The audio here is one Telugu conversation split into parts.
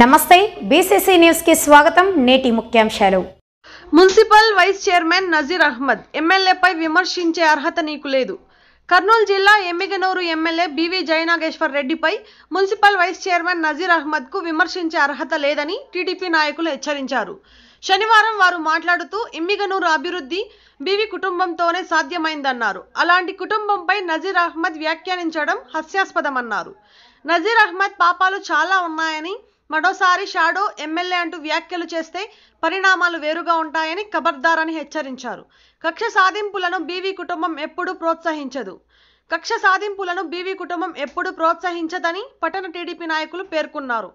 నమస్తే బీసీసీ న్యూస్ కి స్వాగతం. నేటి ముఖ్యాంశాలు. Municipal vice chairman Nazir Ahmed ఎమ్మెల్యేపై విమర్శించే అర్హత నీకు లేదు. కర్నూలు జిల్లా ఎమ్మిగనూరు ఎమ్మెల్యే బివి జయనాగేశ్వర్ రెడ్డిపై municipal vice chairman Nazir Ahmed కు విమర్శించే అర్హత లేదని టీడీపీ నాయకులు హెచ్చరించారు. శనివారం వారు మాట్లాడుతూ ఎమ్మిగనూరు అభివృద్ధి బివి కుటుంబంతోనే సాధ్యమైందన్నారు. అలాంటి కుటుంబంపై నజీర్ అహ్మద్ వ్యాఖ్యానించడం హాస్యాస్పదమన్నారు. నజీర్ అహ్మద్ పాపాలు చాలా ఉన్నాయని, మరోసారి షాడో ఎమ్మెల్యే అంటూ వ్యాఖ్యలు చేస్తే పరిణామాలు వేరుగా ఉంటాయని ఖబర్దారని హెచ్చరించారు. కక్ష సాధింపులను బీవీ కుటుంబం ఎప్పుడూ ప్రోత్సహించదని పట్టణ టీడీపీ నాయకులు పేర్కొన్నారు.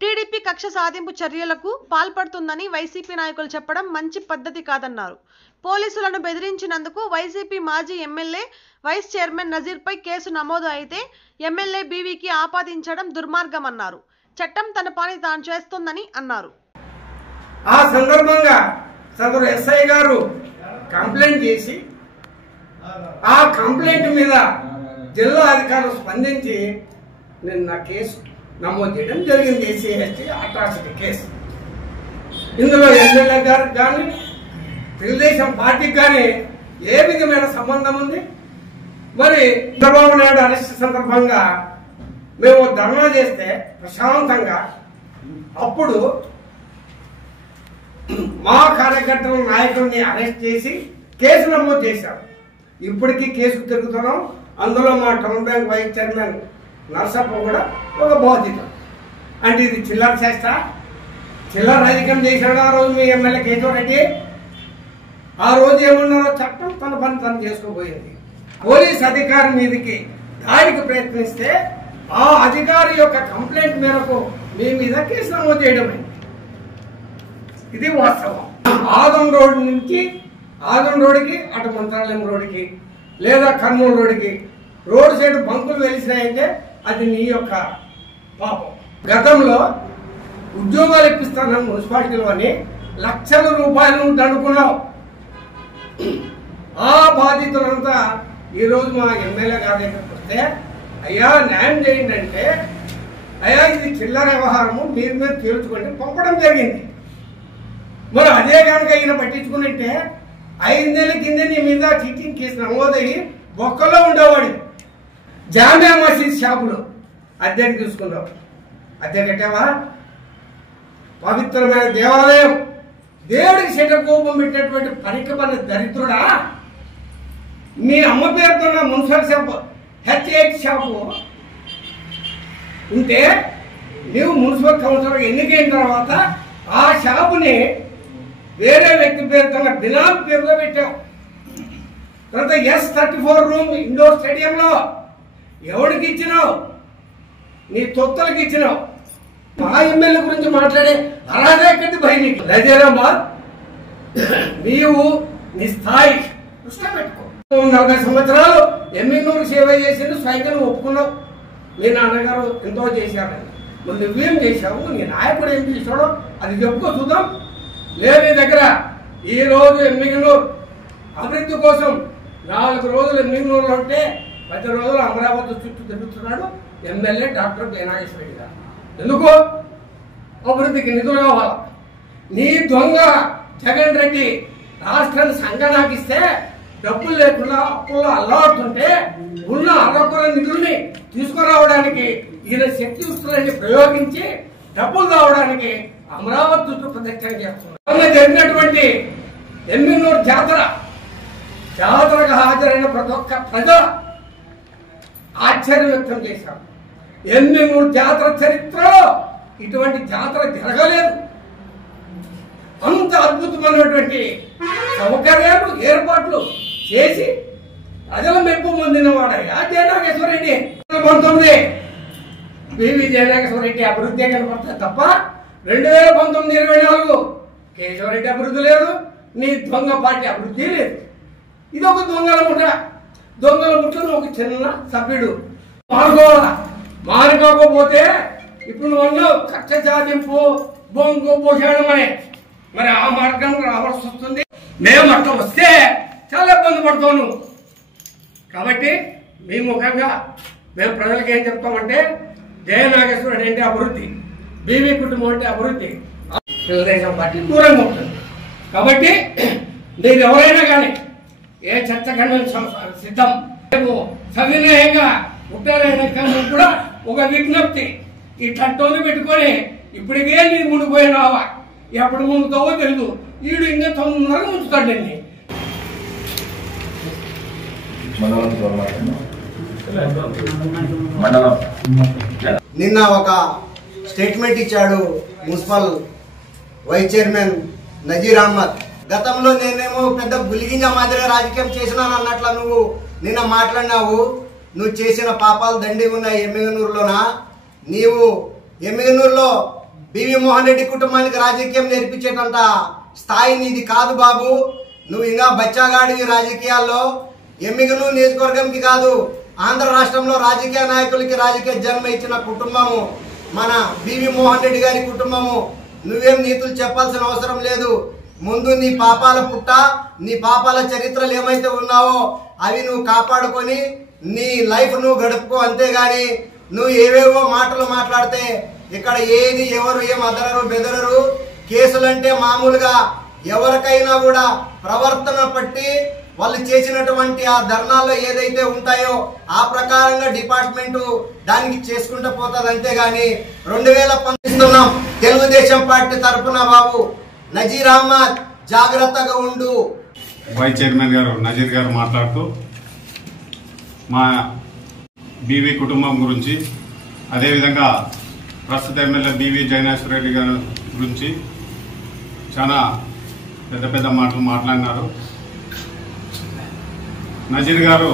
టీడీపీ కక్ష సాధింపు చర్యలకు పాల్పడుతుందని వైసీపీ నాయకులు చెప్పడం మంచి పద్ధతి కాదన్నారు. పోలీసులను బెదిరించినందుకు వైసీపీ మాజీ ఎమ్మెల్యే వైస్ చైర్మన్ నజీర్పై కేసు నమోదు అయితే ఎమ్మెల్యే బీవీకి ఆపాదించడం దుర్మార్గమన్నారు. చట్టం తన పని తాను చేస్తుందని అన్నారు. ఆ సందర్భంగా సదరు ఎస్ఐ గారు కంప్లైంట్ చేసి ఆ కంప్లైంట్ మీద జిల్లా అధికారులు స్పందించి నిన్న కేసు నమోదు చేయడం జరిగింది. SC atrocity case. ఇందులో ఎమ్మెల్యే గారికి కానీ తెలుగుదేశం పార్టీకి కానీ ఏ విధమైన సంబంధం ఉంది? మరి చంద్రబాబు నాయుడు అరెస్ట్ సందర్భంగా మేము ధర్నా చేస్తే ప్రశాంతంగా అప్పుడు మా కార్యకర్తల నాయకుల్ని అరెస్ట్ చేసి కేసు నమోదు చేశారు. ఇప్పటికీ కేసుకు తిరుగుతున్నాం. అందులో మా town bank vice chairman Narsappa కూడా ఒక బాధ్యత. అంటే ఇది చిల్లర చేష్ట, చిల్లర రాజకీయం చేశాడు ఆ రోజు మీ ఎమ్మెల్యే కేశవ రెడ్డి. ఆ రోజు ఏమన్నారో చట్టం తన పని తను చేసుకోబోయింది. పోలీస్ అధికారి మీదకి దాడికి ప్రయత్నిస్తే ఆ అధికారి యొక్క కంప్లైంట్ మేరకు మీ మీద కేసు నమోదు చేయడమే. ఇది వాస్తవం. ఆదం రోడ్డుకి అటు మంత్రాలయం రోడ్డుకి లేదా కర్నూలు రోడ్డుకి రోడ్ సైడ్ బంకులు వెలిసినాయంటే అది నీ యొక్క పాపం. గతంలో ఉద్యోగాలు ఇప్పిస్తాను మున్సిపాలిటీలో అని లక్షల రూపాయలు దండుకున్నావు. ఆ బాధితులంతా ఈరోజు మా ఎమ్మెల్యే గారి దగ్గరికి వస్తే అయ్యా న్యాయం చేయండి అంటే అయ్యా ఇది చిల్లర వ్యవహారము మీరు తేల్చుకోండి పంపడం జరిగింది. మరి అదే కనుక ఈయన పట్టించుకున్నట్టే 5 నెలల కింద నీ మీద చీటింగ్ కేసు నమోదయ్యి బొక్కలో ఉండేవాడు. జామియా మసీద్ షాపులో అద్దెకి తీసుకున్నావు. అద్దె కట్టావా? పవిత్రమైన దేవాలయం, దేవుడికి శటకోపం పెట్టేటువంటి పనికిమన్న దరిద్రుడా. మీ అమ్మ పేరుతో మున్సిపల్ షాపు హెచ్8 షాపు ఉంటే నీవు మున్సిపల్ కౌన్సిలర్ ఎన్నికైన తర్వాత ఆ షాపుని వేరే వ్యక్తి పేరుతో బినామీ పేరుతో పెట్టావు. తర్వాత S34 రూమ్ ఇండోర్ స్టేడియంలో ఎవరికి ఇచ్చినావు? నీ తొత్తులకి ఇచ్చినావు. మా ఎమ్మెల్యే గురించి మాట్లాడే అర్హత ఎక్కడి బయటికి? నజీరాబాద్ నీవు నీ స్థాయి దృష్టిలో పెట్టుకో. 40 సంవత్సరాలు ఎమ్మెల్యేలు సేవ చేసింది స్వయంగా ఒప్పుకున్నావు. మీ నాన్నగారు ఎంతో చేశారని. మరి నువ్వేం చేశావు? నీ నాయకుడు ఏం చేశాడో అది చెప్పుకో చూద్దాం. లేదు నీ దగ్గర ఈ రోజు ఎమ్మిగనూరు అభివృద్ధి కోసం 4 రోజులు ఎమ్మిగనూరులో ఉంటే 10 రోజులు అమరావతి చుట్టూ తిరుగుతున్నాడు ఎమ్మెల్యే డాక్టర్ జయనాగేశ్వర రెడ్డి గారు. ఎందుకు? అభివృద్ధికి నిధులు కావాలి. నీ దొంగ జగన్ రెడ్డి రాష్ట్రాన్ని సంఘానికి ఇస్తే డబ్బులు లేకుండా అప్పుల్లో అల్లాడుతుంటే ఉన్న అరకొర నిధుల్ని తీసుకురావడానికి ఈయన శక్తి ఉత్సవాన్ని ప్రయోగించి డబ్బులు రావడానికి అమరావతి చుట్టూ ప్రదక్షిణ చేస్తున్నారు. జరిగినటువంటి ఎమ్మిగనూరు జాతరకు హాజరైన ప్రతి ఒక్క ప్రజ ఆశ్చర్యం వ్యక్తం చేశారు. ఎమ్మిగనూరు జాతర చరిత్రలో ఇటువంటి జాతర జరగలేదు. అంత అద్భుతమైనటువంటి సౌకర్యాలు ఏర్పాట్లు చేసి ప్రజల మెప్పు పొందిన వాడయ్యా జయనాగేశ్వర రెడ్డి. 19 బివి జయనాగేశ్వర రెడ్డి అభివృద్ధి కనపడుతుంది తప్ప 2019-24 కేశవరెడ్డి అభివృద్ధి లేదు. నీ దొంగ పార్టీ అభివృద్ధి లేదు. ఇది ఒక దొంగల ముట్టను ఒక చిన్న సభ్యుడు మారుకోకపోతే ఇప్పుడు నువ్వు కక్ష సాధింపు బొంగు పోషణం అనే మరి ఆ మార్గం రావాల్సి వస్తుంది. మేము అట్లా వస్తే చాలా ఇబ్బంది పడతాను. కాబట్టి మీ ముఖంగా మేము ప్రజలకు ఏం చెప్తామంటే జయనాగేశ్వర రెడ్డి అభివృద్ధి బీవీ కుటుంబం అంటే అభివృద్ధి తెలుగుదేశం పార్టీ దూరంగా ఉంటుంది. కాబట్టి మీరు ఎవరైనా కానీ ఏ చర్చకన్నా సిద్ధం. రేపు సవినయంగా ఉంటారైనా కూడా ఒక విజ్ఞప్తి, ఈ టట్టోని పెట్టుకొని ఇప్పటికే నీ మునిపోయినావా, ఎప్పుడు మునుగుతావో తెలుసు, వీడు ఇంకా తొందరగా ఉంచుతాడు. నిన్న ఒక స్టేట్మెంట్ ఇచ్చాడు municipal vice chairman Nazir Ahmed. గతంలో నేనేమో పెద్ద గులిగింజ మాదిరిగా రాజకీయం చేసినాను అన్నట్ల నువ్వు నిన్న మాట్లాడినావు. నువ్వు చేసిన పాపాలు దండిగా ఉన్నాయి ఎమ్మిగనూరులోనా. నీవు ఎమ్మిగనూరులో బివి మోహన్ రెడ్డి కుటుంబానికి రాజకీయం నేర్పించేటంత స్థాయి నీది కాదు బాబు. నువ్వు ఇంకా బచ్చాగాడివి రాజకీయాల్లో. ఎమ్మిగనూరు నియోజకవర్గంకి కాదు, ఆంధ్ర రాష్ట్రంలో రాజకీయ నాయకులకి రాజకీయ జన్మ ఇచ్చిన కుటుంబము మన బివి మోహన్ రెడ్డి గారి కుటుంబము. నువ్వేం నీతులు చెప్పాల్సిన అవసరం లేదు. ముందు నీ పాపాల పుట్ట, నీ పాపాల చరిత్రలు ఏమైతే ఉన్నావో అవి నువ్వు కాపాడుకొని నీ లైఫ్ నువ్వు గడుపుకో. అంతేగాని నువ్వు ఏవేవో మాటలు మాట్లాడితే ఇక్కడ ఏది ఎవరు ఏం అదరరు బెదరరు. కేసులంటే మామూలుగా ఎవరికైనా కూడా ప్రవర్తన పట్టి వాళ్ళు చేసినటువంటి ఆ ధర్నాల్లో ఏదైతే ఉంటాయో ఆ ప్రకారంగా డిపార్ట్మెంట్ దానికి చేసుకుంటూ పోతుంది. అంతేగాని 2019 తెలుగుదేశం పార్టీ తరఫున బాబు నజీర్ అహ్మద్ జాగ్రత్తగా ఉండు. వైస్ చైర్మన్ గారు నజీర్ గారు మాట్లాడుతూ మా బీవీ కుటుంబం గురించి, అదేవిధంగా ప్రస్తుత ఎమ్మెల్యే బీవీ జైనేశ్వర రెడ్డి గారి గురించి చాలా పెద్ద పెద్ద మాటలు మాట్లాడినారు. నజీర్ గారు,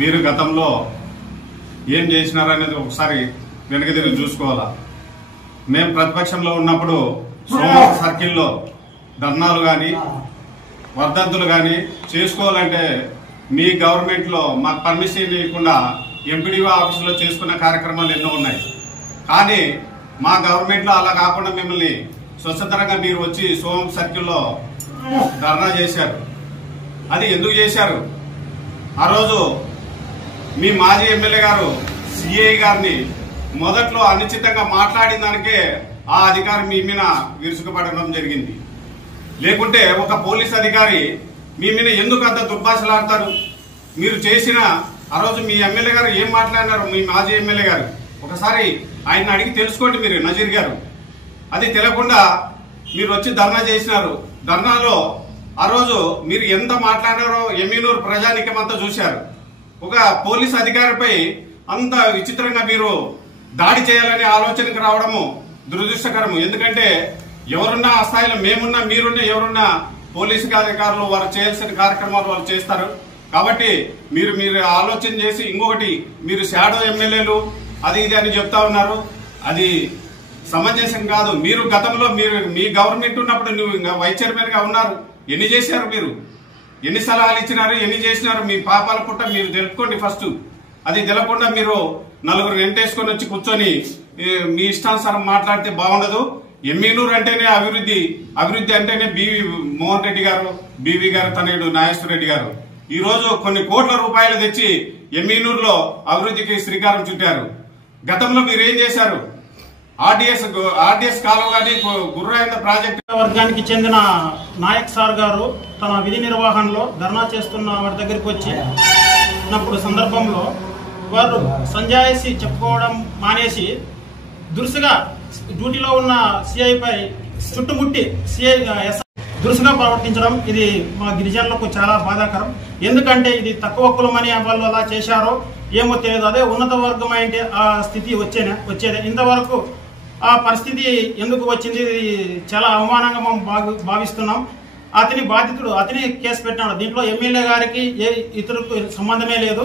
మీరు గతంలో ఏం చేసినారనేది ఒకసారి వెనక్కి తిరిగి చూసుకోవాలా. మేము ప్రతిపక్షంలో ఉన్నప్పుడు సోమవారం సర్కిల్లో ధర్నాలు కానీ వర్ధంతులు కానీ చేసుకోవాలంటే మీ గవర్నమెంట్లో మాకు పర్మిషన్ ఇవ్వకుండా ఎంపీడీఓ ఆఫీసులో చేసుకున్న కార్యక్రమాలు ఎన్నో ఉన్నాయి. కానీ మా గవర్నమెంట్లో అలా కాకుండా మిమ్మల్ని స్వచ్ఛతరంగా మీరు వచ్చి సోమం సర్కిల్లో ధర్నా చేశారు. అది ఎందుకు చేశారు? ఆ రోజు మీ మాజీ ఎమ్మెల్యే గారు సిఐ గారిని మొదట్లో అనిశ్చితంగా మాట్లాడిన దానికే ఆ అధికారి మీ మీద విరుచుకుపడడం జరిగింది. లేకుంటే ఒక పోలీస్ అధికారి మీ మీద ఎందుకు అంత దుర్భాషలాడతారు? మీరు చేసిన ఆ రోజు మీ ఎమ్మెల్యే గారు ఏం మాట్లాడినారు, మీ మాజీ ఎమ్మెల్యే గారు ఒకసారి ఆయన అడిగి తెలుసుకోండి మీరు నజీర్ గారు. అది తెలియకుండా మీరు వచ్చి ధర్నా చేసినారు. ధర్నాలో ఆ రోజు మీరు ఎంత మాట్లాడారో ఎమ్మిగనూరు ప్రజానికం అంతా చూశారు. ఒక పోలీస్ అధికారిపై అంత విచిత్రంగా మీరు దాడి చేయాలనే ఆలోచనకు రావడము దురదృష్టకరము. ఎందుకంటే ఎవరున్నా ఆ స్థాయిలో మేమున్నా మీరున్నా ఎవరున్నా పోలీసు అధికారులు వారు చేయాల్సిన కార్యక్రమాలు వాళ్ళు చేస్తారు. కాబట్టి మీరు ఆలోచన చేసి, ఇంకొకటి మీరు షాడో ఎమ్మెల్యేలు అది ఇది అని చెప్తా ఉన్నారు. అది సమంజసం కాదు. మీరు గతంలో మీ గవర్నమెంట్ ఉన్నప్పుడు నువ్వు ఇంకా వైస్ చైర్మన్ గా ఉన్నారు. ఎన్ని చేశారు మీరు? ఎన్ని సలహాలు ఇచ్చినారు? ఎన్ని చేసినారు? మీ పాపాల పుట్ట మీరు తెలుపుకోండి ఫస్ట్. అది తెలకుండా మీరు నలుగురు వెంటేసుకొని వచ్చి కూర్చొని మీ ఇష్టానుసారం మాట్లాడితే బాగుండదు. ఎమ్మిగనూరు అంటేనే అభివృద్ధి, అభివృద్ధి అంటేనే బివి మోహన్ రెడ్డి గారు, బివి గారు తనయుడు నాగేశ్వర రెడ్డి గారు ఈ రోజు కొన్ని కోట్ల రూపాయలు తెచ్చి ఎమ్మిగనూరులో అభివృద్ధికి శ్రీకారం చుట్టారు. గతంలో మీరు ఏం చేశారు? ఆర్డీఎస్ కాలువ కానీ గుర్రాయింద ప్రాజెక్టు వర్గానికి చెందిన నాయక్ సార్ గారు తన విధి నిర్వహణలో ధర్నా చేస్తున్న వారి దగ్గరికి వచ్చి ఉన్నప్పుడు సందర్భంలో వారు సంజాయిషి చెప్పుకోవడం మానేసి దురుసుగా డ్యూటీలో ఉన్న సిఐపై చుట్టుముట్టి సిఐ దురుసుగా ప్రవర్తించడం ఇది మా గిరిజనులకు చాలా బాధాకరం. ఎందుకంటే ఇది తక్కువ కులమని వాళ్ళు అలా చేశారో ఏమో తెలియదు. అదే ఉన్నత వర్గం అంటే ఆ స్థితి వచ్చేదే. ఇంతవరకు ఆ పరిస్థితి ఎందుకు వచ్చింది చాలా అవమానంగా మనం భావిస్తున్నాం. అతని బాధితుడు, అతని కేసు పెట్టినాడు. దీంట్లో ఎమ్మెల్యే గారికి ఏ ఇతరులకు సంబంధమే లేదు.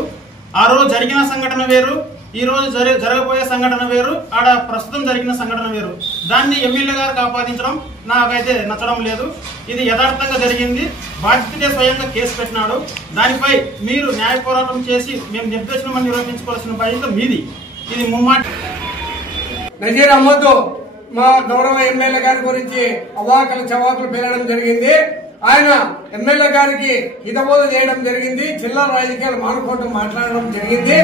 ఆ రోజు జరిగిన సంఘటన వేరు, ఈ రోజు జరగబోయే సంఘటన వేరు, ఆడ ప్రస్తుతం జరిగిన సంఘటన వేరు. దాన్ని ఎమ్మెల్యే గారికి ఆపాదించడం నాకైతే నచ్చడం లేదు. ఇది యథార్థంగా జరిగింది. బాధితుడే స్వయంగా కేసు పెట్టినాడు. దానిపై మీరు న్యాయ పోరాటం చేసి మేము నిర్దేశనం నిరూపించుకోవాల్సిన బాధ్యత మీది. ఇది ముమ్మాటి. నజీర్ అహ్మద్ మా గౌరవ ఎమ్మెల్యే గారి గురించి అవాకులు చవాకులు పెరగడం జరిగింది. ఆయన ఎమ్మెల్యే గారికి హితబోధ చేయడం జరిగింది. చిల్లర రాజకీయాలు మానుకోవడం మాట్లాడడం జరిగింది.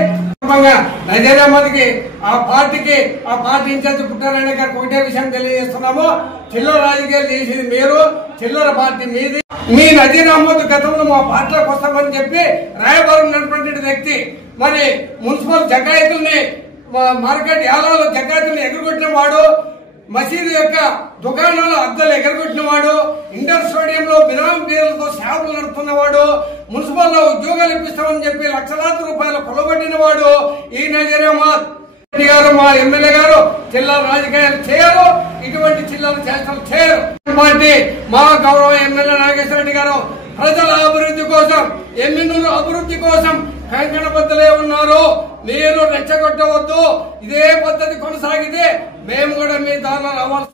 నజీర్ అహ్మద్ కి ఆ పార్టీ ఇన్ఛార్జ్ పుట్టారాయణ గారికి ఒకటే విషయం తెలియజేస్తున్నాము. చిల్లర రాజకీయాలు చేసేది మీరు, చిల్లర పార్టీ మీది. మీ నజీర్ అహ్మద్ గతంలో మా పార్టీలోకి వస్తామని చెప్పి రాయబారం ఉన్నటువంటి వ్యక్తి మరి మున్సిపల్ జకాయితుల్ని మార్కెట్ యాలాలో జకాయితుల్ని ఎగురగొట్టిన వాడు, మసీదు యొక్క దుకాణాల అద్దలు ఎగరగొట్టిన వాడు, ఇంటర్ స్టేడియంలో బినామీ పేర్లతో సేవలు నడుపుతున్నవాడు, మున్సిపల్ లో ఉద్యోగాలు ఇప్పిస్తామని చెప్పి లక్షలాది రూపాయలు కొలగొట్టిన వాడు ఈ నజీర్ అహ్మద్ రెడ్డి గారు. మా ఎమ్మెల్యే గారు చిల్లర రాజకీయాలు చేయరు, ఇటువంటి చిల్లర చేష్టలు చేయరు. పార్టీ మా గౌరవ ఎమ్మెల్యే నాగేశ్వర రెడ్డి గారు ప్రజల అభివృద్ధి కోసం, ఎమ్మెల్యేల అభివృద్ధి కోసం కంకణబద్ధులే ఉన్నారు. మీరు రెచ్చగొట్టవద్దు. ఇదే పద్ధతి కొనసాగితే మేము కూడా మీ దారిలో రావాలి.